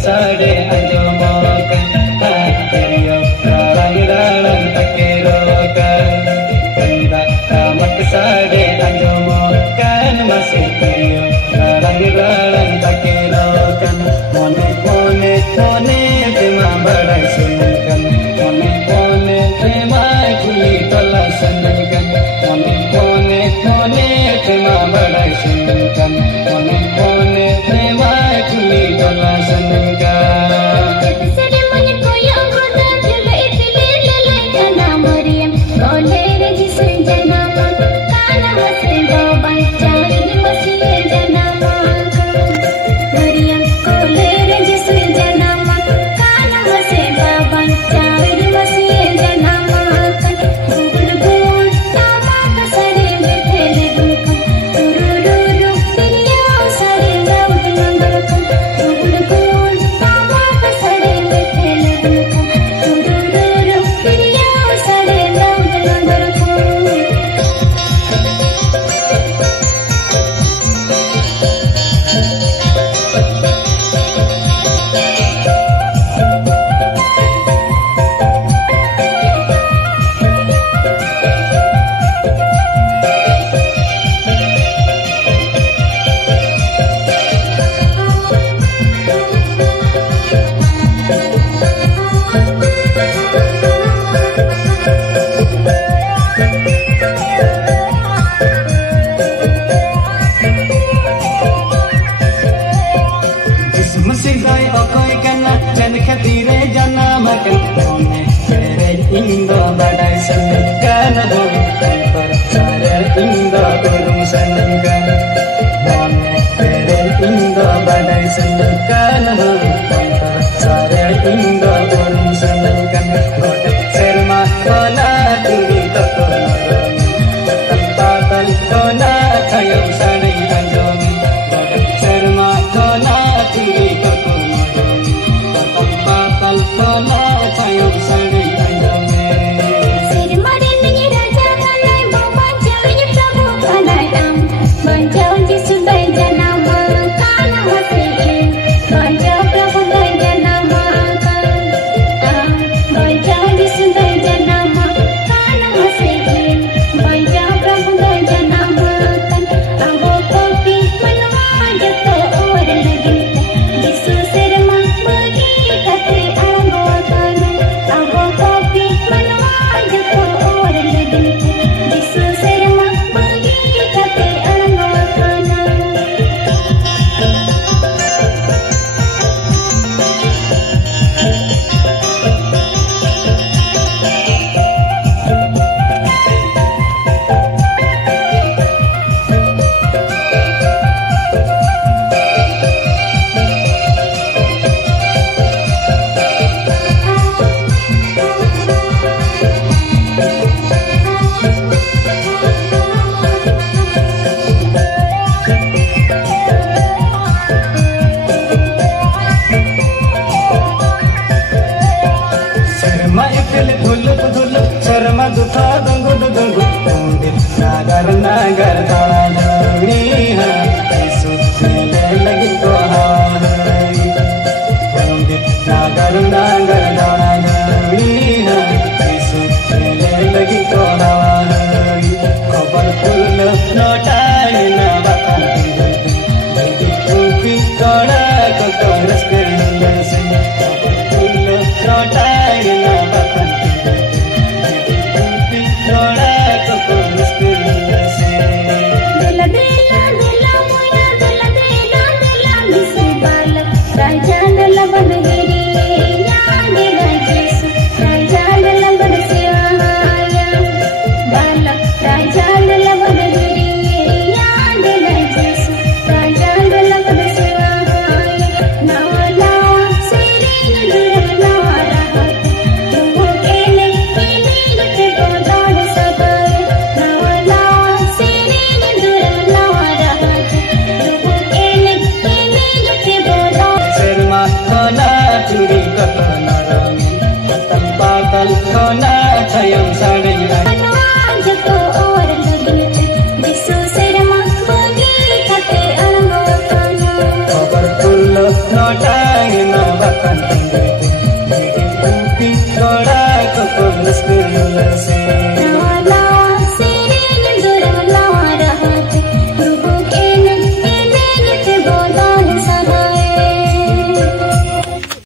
Sare ajo mokan hatiyo ralang takirokan tenda tamak sare ajo mokan masih tiyo ralang takirokan mone tema badai sunkan mone tema kuli tola sankan mone tema badai sunkan mone tema kuli tola sankan. Indo badai senengkan bone per sadar indo burung senengkan bone indo badai senengkan bone per sadar indo burung senengkan kode serma kona turi toko tempatan kona kayu sari anjomi kode serma kona turi toko tempatan kona kayu sari nagar nagar